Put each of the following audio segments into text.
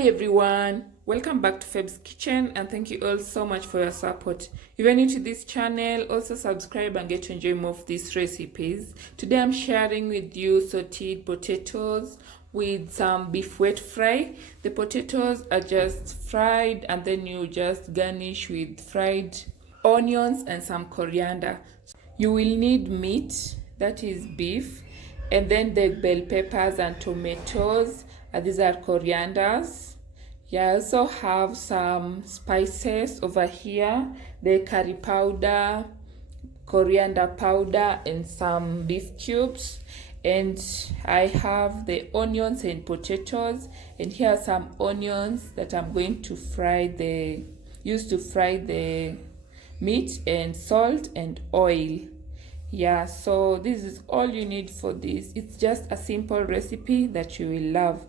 Hi everyone, welcome back to Feb's Kitchen and thank you all so much for your support. If you're new to this channel, also subscribe and get to enjoy more of these recipes. Today I'm sharing with you sauteed potatoes with some beef wet fry. The potatoes are just fried and then you just garnish with fried onions and some coriander. You will need meat, that is beef, and then the bell peppers and tomatoes. These are corianders. I also have some spices over here, the curry powder, coriander powder, and some beef cubes. And I have the onions and potatoes, and here are some onions that I'm going to use to fry the meat, and salt and oil. So this is all you need for this. It's just a simple recipe that you will love.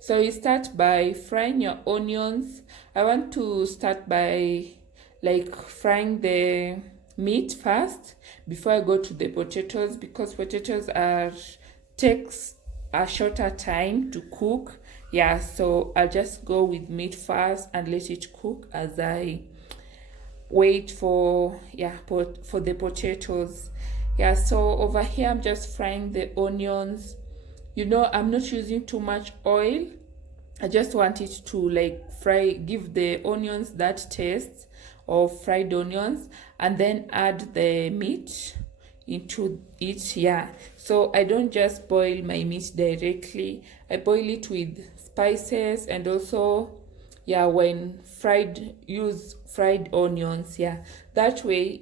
So you start by frying your onions. I want to start by frying the meat first before I go to the potatoes, because potatoes takes a shorter time to cook. So I'll just go with meat first and let it cook as I wait for the potatoes. So over here I'm just frying the onions. I'm not using too much oil. I just want it to give the onions that taste of fried onions, and then add the meat into it. So I don't just boil my meat directly. I boil it with spices, and also when fried, use fried onions. That way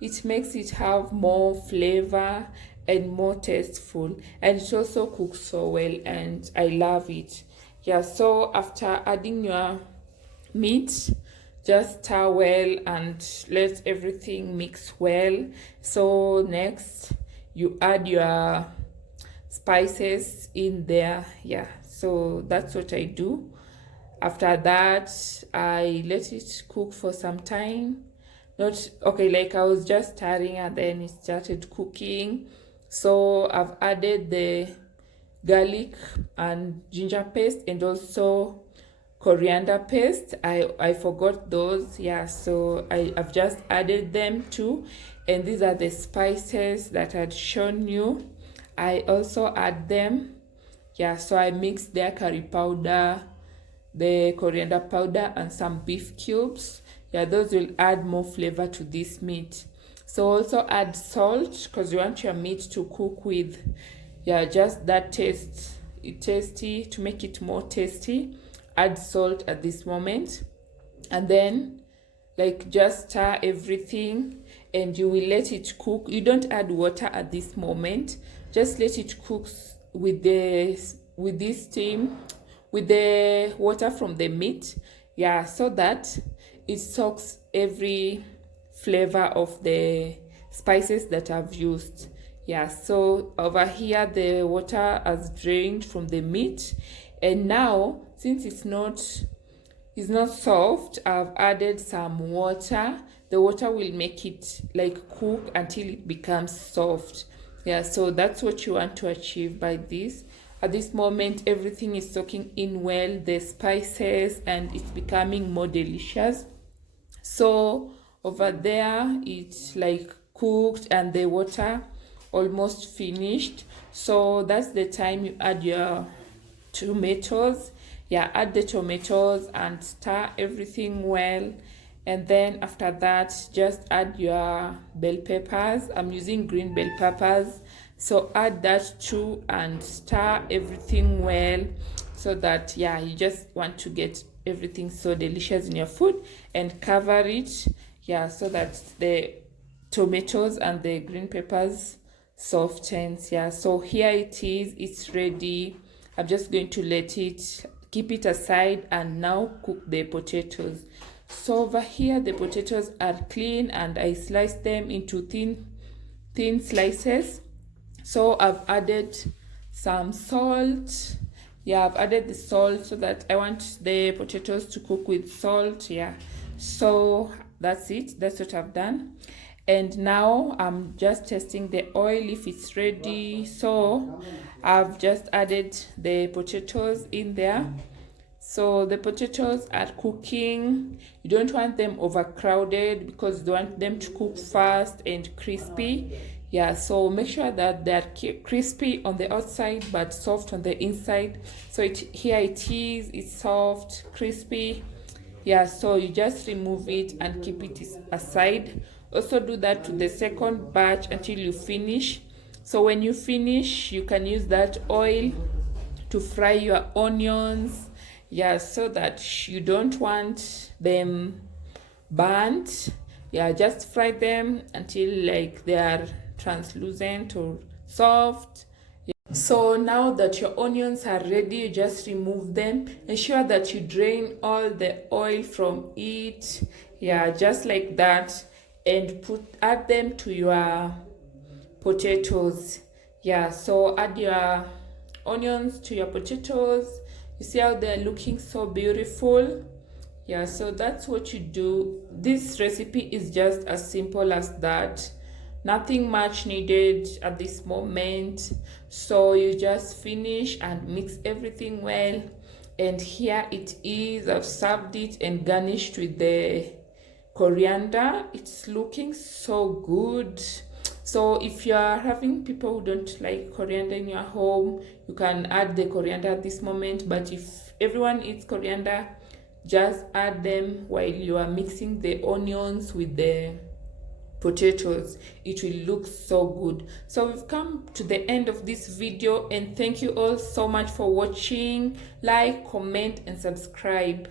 it makes it have more flavor and more tasteful, and it also cooks so well, and I love it. So after adding your meat, just stir well and let everything mix well. So next you add your spices in there. So that's what I do. After that I let it cook for some time. I was just stirring and then it started cooking. So I've added the garlic and ginger paste, and also coriander paste. I forgot those. So I've just added them too. And these are the spices that I'd shown you. I also add them. So I mixed their curry powder, the coriander powder, and some beef cubes. Those will add more flavor to this meat. So also add salt, because you want your meat to cook with just that tasty, to make it more tasty. Add salt at this moment, and then just stir everything, and you will let it cook. You don't add water at this moment. Just let it cook with this steam, with the water from the meat, so that it soaks every flavor of the spices that I've used. So over here the water has drained from the meat, and now since it's not soft, I've added some water. The water will make it cook until it becomes soft. So that's what you want to achieve by this. At this moment everything is soaking in well, the spices, and it's becoming more delicious. So over there it's cooked and the water almost finished. So that's the time you add your tomatoes. Add the tomatoes and stir everything well. And then after that, just add your bell peppers. I'm using green bell peppers, so add that too and stir everything well, so that you just want to get everything so delicious in your food, and cover it so that the tomatoes and the green peppers softens. So here it is, it's ready. I'm just going to keep it aside, and now cook the potatoes. So over here the potatoes are clean, and I sliced them into thin slices. So I've added some salt. I've added the salt, so that I want the potatoes to cook with salt. So that's it. That's what I've done. And now I'm just testing the oil if it's ready. So I've just added the potatoes in there. So the potatoes are cooking. You don't want them overcrowded because you want them to cook fast and crispy. Yeah, so make sure that they're crispy on the outside but soft on the inside. So here it is, it's soft, crispy. Yeah, so you just remove it and keep it aside. Also do that to the second batch until you finish. So when you finish, you can use that oil to fry your onions. Yeah, so that you don't want them burnt. Yeah, just fry them until like they are translucent or soft. So now that your onions are ready, you just remove them. Ensure that you drain all the oil from it. Yeah, just like that. And add them to your potatoes. Yeah, so add your onions to your potatoes. You see how they're looking so beautiful. Yeah, so that's what you do. This recipe is just as simple as that. Nothing much needed at this moment. So you just finish and mix everything well. And here it is. I've served it and garnished with the coriander. It's looking so good. So if you are having people who don't like coriander in your home, you can add the coriander at this moment. But if everyone eats coriander, just add them while you are mixing the onions with the potatoes. It will look so good. So we've come to the end of this video, and thank you all so much for watching. Like, comment and subscribe.